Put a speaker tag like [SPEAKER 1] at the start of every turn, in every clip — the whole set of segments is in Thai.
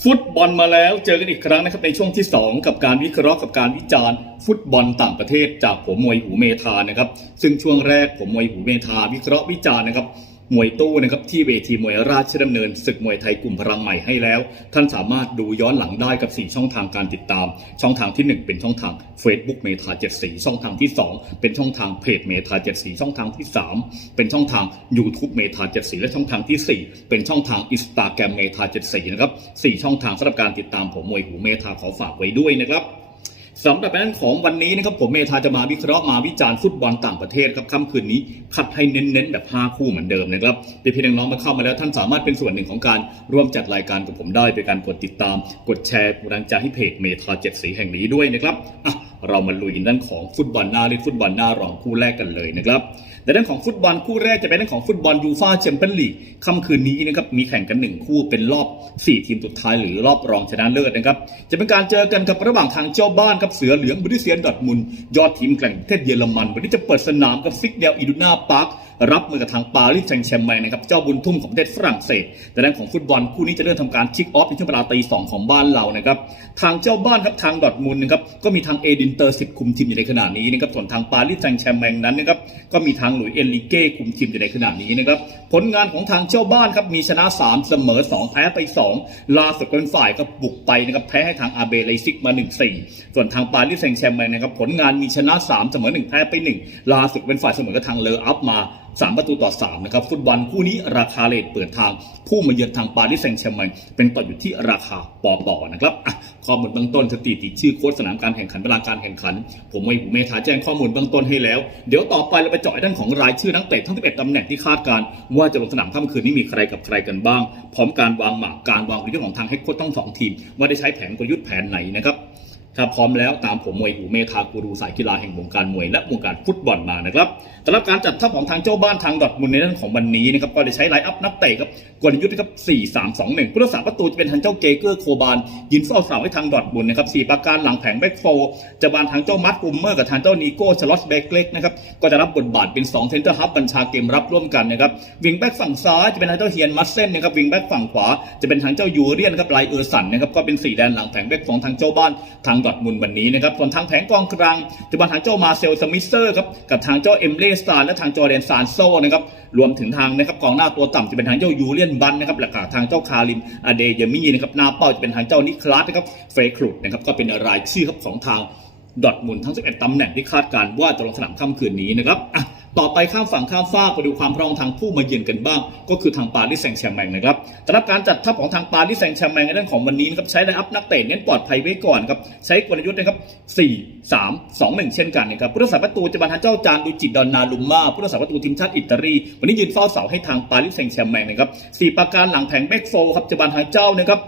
[SPEAKER 1] ฟุตบอลมาแล้วเจอกันอีกครั้งนะครับในช่วงที่ 2 กับการวิเคราะห์กับการวิจารณ์ ฟุตบอลต่างประเทศจากผมมวยหูเมธานะครับ ซึ่งช่วงแรกผมมวยหูเมธาวิเคราะห์วิจารณ์นะครับ มวยตู้นะครับที่เวทีมวยราชดำเนินศึกมวยไทยกลุ่มพลังใหม่ให้แล้ว ท่านสามารถดูย้อนหลังได้กับ 4 ช่องทางการติดตาม ช่องทางที่ 1 เป็นช่องทาง Facebook เมธา74ช่องทางที่ 2 เป็นช่องทางเพจเมธา74ช่องทางที่ 3 เป็นช่องทาง YouTube เมธา74และช่องทางทีสี่ 4 เป็นช่องทาง Instagram เมธา74นะครับสี่ช่องทางสำหรับการติดตามผมมวยหูเมธาขอฝากไว้ด้วยนะครับ สำหรับในนั้นของวันนี้นะครับผมเมธาจะมาวิเคราะห์มาวิจารณ์ฟุตบอลต่างประเทศครับค่ำคืนนี้คัดให้เน้นๆแบบ5คู่เหมือนเดิมนะครับเพี่น้องๆมาเข้ามาแล้วท่านสามารถเป็นส่วนหนึ่งของการร่วมจัดรายการกับผมได้โดยการกดติดตาม กดแชร์กำลังใจให้เพจเมธาเจ็ดสีแห่งนี้ด้วยนะครับอะเรามาลุยด้านของฟุตบอลหน้าเล่นฟุตบอลหน้ารองคู่แรกกันเลยนะครับในด้านของฟุตบอลคู่แรกจะเป็นเรื่องของฟุตบอลยูฟ่าแชมเปี้ยนลีกค่ำคืนนี้นะครับมีแข่งกันหนึ่งคู่เป็นรอบ 4 ทีมสุดท้ายหรือรอบรองชนะเลิศนะครับจะเป็นการเจอกันกับระหว่างทางเจ้าบ้านกับเสือเหลืองบริเซียนดอทมุนยอดทีมแกร่งประเทศเยอรมัน วันนี้จะเปิดสนามกับซิกเดลอิดูนาพาร์ครับมือกับทางปารีสแซงต์แชร์แมงนะครับเจ้าบุญทุ่มของประเทศฝรั่งเศสแต่ด้านของฟุตบอลคู่นี้จะเริ่มทำการคิกออฟในช่วงเวลาตีสองของบ้านเรานะครับทางเจ้าบ้านครับทางดอทมุนนะครับก็มีทางเอดินเตอร์สิบคุมทีมอยู่ในขณะนี้นะครับส่วนทางปารีสแซงต์แชร์แมงนั้นนะครับก็มีทางหลุยเอนริเก้คุมทีมอยู่ในขณะนี้นะครับผลงานของทางเจ้าบ้านครับมีชนะ 3 เสมอ 2 แพ้ไป 2 ลาสุดเป็นฝ่ายก็บุกไปนะครับแพ้ให้ทางอาเบเลซิกมา 1-4 ส่วนทางปารีสแซงต์แชร์แมงนะครับผลงานมีชนะ 3 เสมอ 1 แพ้ไป 1ล่าสุดเป็นฝ่ายเสมอกับทางเลออัพมา 3 ประตูต่อ 3 นะครับ ฟุตบอลคู่นี้ราคาเลทเปิดทาง ผู้มาเยือนทางปารีสแซงต์แชร์แมงเป็นต่ออยู่ที่ราคาปอต่อนะครับข้อมูลเบื้องต้นสถิติชื่อโค้ชสนามการแข่งขันเวลาการแข่งขัน ผมไม่หูเมธาแจ้งข้อมูลเบื้องต้นให้แล้ว เดี๋ยวต่อไปเราไปเจาะด้านของรายชื่อนักเตะทั้ง 11ตำแหน่งที่คาดการณ์ว่าจะลงสนามค่ำคืนนี้มีใครกับใครกันบ้าง พร้อมการวางหมากการวางกลยุทธ์ของทางเฮดโค้ชทั้งสองทีม ว่าได้ใช้แผนกลยุทธ์แผนไหนนะครับ ถ้าพร้อมแล้วตามผมมวยหูเมธากูรูสายกีฬาแห่งวงการมวยและวงการฟุตบอลมานะครับสำหรับการจัดทัพของทางเจ้าบ้านทางดอทมุนในเรื่องของวันนี้นะครับก็ได้ใช้ไลน์อัพนักเตะครับกลยุทธ์นะครับ4 3 2 1ผู้รักษาประตูจะเป็นทางเจ้าเกเกอร์โคบานยินเฝ้าเสาให้ทางดอทมุนนะครับสี่ประการหลังแผงแบ็กโฟจะบานทางเจ้ามัดกุมเมอร์กับทางเจ้านีโก้ชลอสเบกเล็กนะครับก็จะรับบทบาทเป็น2เซนเตอร์ฮับบัญชาเกมรับร่วมกันนะครับวิงแบ็กฝั่งซ้ายจะเป็นทางเจ้าเฮียนมัสเซนนะครับวิงแบ็กฝั่งขวาจะเป็นทางเจ้ายูเรียนครับไลเออร์สันนะครับก็เป็นสี่แดนหลังแผงแบ็กของทางเจ้าบ้านทางดอทมุนวันนี้นะครับส่วนทางแผงกองกลางจะมาทางเจ้ามาเซลสมิเซอร์ครับกับทางเจ้าเอมเล่สตาร์และทางจอร์แดนซานโซนะครับรวมถึงทางนะครับกองหน้าตัวต่ำจะเป็นทางเจ้ายูเลียนบันนะครับและทางเจ้าคาริมอเดยามีนะครับนาเป้าจะเป็นทางเจ้านิคลัสนะครับเฟรครุดนะครับก็เป็นรายชื่อครับของทางดอทมุนทั้ง 11ตำแหน่งที่คาดการณ์ว่าจะลงสนามค่ำคืนนี้นะครับอะ ต่อไปข้ามฝั่งข้ามฟากไปดูความพร้อมทางผู้มาเยือนกันบ้าง ก็คือทางปารีสแซงต์แชร์แมงนะครับสำหรับการจัดทัพของทางปารีสแซงต์แชร์แมงในเรื่องของวันนี้นะครับใช้ไลน์อัพนักเตะเน้นปลอดภัยไว้ก่อนครับใช้กลยุทธ์นะครับ4 3 2 1 เช่นกันนะครับผู้รักษาประตูจะมาทางเจ้าจานดูจิตดอนนาลุมมาผู้รักษาประตูทีมชาติอิตาลีวันนี้ยืนเฝ้าเสาให้ทางปารีสแซงต์แชร์แมงนะครับสี่ประการหลังแผงแบ็กโฟครับจะมาทางเจ้านะครับ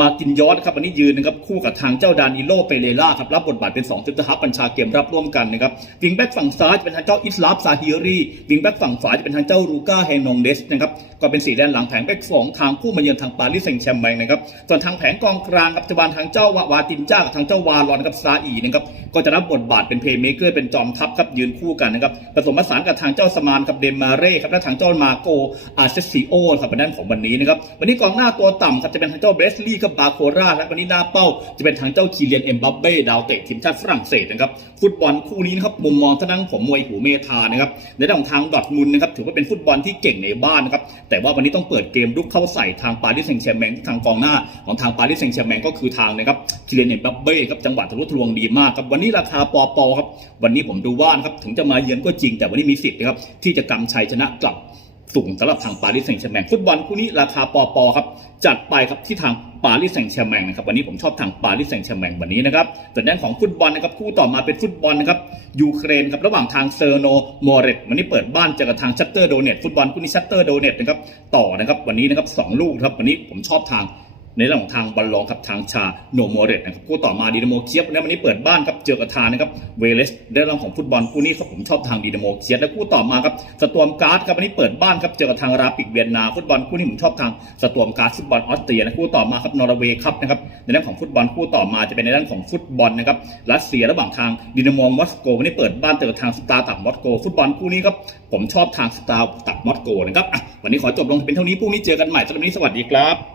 [SPEAKER 1] มากินยอดครับวันนี้ยืนนะครับคู่กับทางเจ้าดานิโลเปเรล่าครับรับบทบาทเป็น2จุดฮับบัญชาเกมรับร่วมกันนะครับวิงแบ็กฝั่งซ้ายจะเป็นทางเจ้าอิสลาฟซาฮิรีวิงแบ็กฝั่งขวาจะเป็นทางเจ้ารูก้าเฮนงเดสนะครับก็เป็นสีแดนหลังแผงแบ็กสองทางผู้มาเยือนทางปารีสแซงต์แชร์แมงนะครับส่วนทางแผงกองกลางครับจะบานทางเจ้าวาวาตินจ้ากับทางเจ้าวาลอนกับซาอีนะครับก็จะรับบทบาทเป็นเพย์เมเกอร์เป็นจอมทัพครับยืนคู่กันนะครับผสมผสานกับทางเจ้าสมานกับเดมมาเร่ครับและทางเจ้ามาโกอาเซซิโอครับเป็นด้านของวันนี้นะครับวันนี้กองหน้าตัวต่ำครับจะเป็นทางเจ้าเบสลีกับบาโคราและวันนี้หน้าเป้า จะเป็นทางเจ้าคีเลียนเอ็มบัปเบ้ดาวเตะทีมชาติฝรั่งเศสนะครับฟุตบอลคู่นี้นะครับมุมมองท่างด้านผมมวยหูเมธานะครับในด้านของทางดอทมุนนะครับถือว่าเป็นฟุตบอลที่เก่งในบ้านนะครับแต่ว่าวันนี้ต้องเปิดเกมรุกเข้าใส่ทางปารีสแซงต์แชร์แมงทางกองหน้าของทางปารีสแซงต์แชร์แมงก็คือทางนะครับคีเลียนเอ็มบัปเบ้ครับจังหวะทะลุทะลวงดีมากครับวันนี้ราคาปอปอครับวันนี้ผมดูว่านะครับถึงจะมาเยือนก็จริง แต่วันนี้มีสิทธิ์นะครับที่จะกำชัยชนะกลับ สูงสำหรับทางปารีสแซงต์แชร์แมงฟุตบอลคู่นี้ราคาปอปอครับจัดไปครับที่ทางปารีสแซงต์แชร์แมงนะครับวันนี้ผมชอบทางปารีสแซงต์แชร์แมงวันนี้นะครับส่วนด้านของฟุตบอลนะครับคู่ต่อมาเป็นฟุตบอลนะครับยูเครนครับระหว่างทางเซอร์โนโมเรตวันนี้เปิดบ้านเจอกับทางชัตเตอร์โดเนตฟุตบอลคู่นี้ชัตเตอร์โดเนตนะครับต่อนะครับวันนี้นะครับสองลูกครับวันนี้ผมชอบทาง ในเรื่องของทางบอลลองครับทางชาโนโมเรตนะครับคู่ต่อมาดีนโมเคียบนะวันนี้เปิดบ้านครับเจอกับทางนะครับเวเลสในเรื่องของฟุตบอลคู่นี้ครับผมชอบทางดีนโมเคียบและคู่ต่อมาครับสตวมการ์ดครับวันนี้เปิดบ้านครับเจอกับทางราปิกเวียนนาฟุตบอลคู่นี้ผมชอบทางสตวมการ์ดฟุตบอลออสเตรียนะคู่ต่อมาครับนอร์เวย์ครับนะครับในเรื่องของฟุตบอลคู่ต่อมาจะเป็นในเรื่องของฟุตบอลนะครับรัสเซียระหว่างทางดีนาโมมอสโกวันนี้เปิดบ้านเจอกับทางสตาร์ตับมอสโกฟุตบอลคู่นี้ครับผมชอบทางสตาร์ตับมอสโกนะครับวันนี้ขอจบลงเป็นเท่านี้พรุ่งนี้เจอกันใหม่สำหรับวันนี้สวัสดีครับ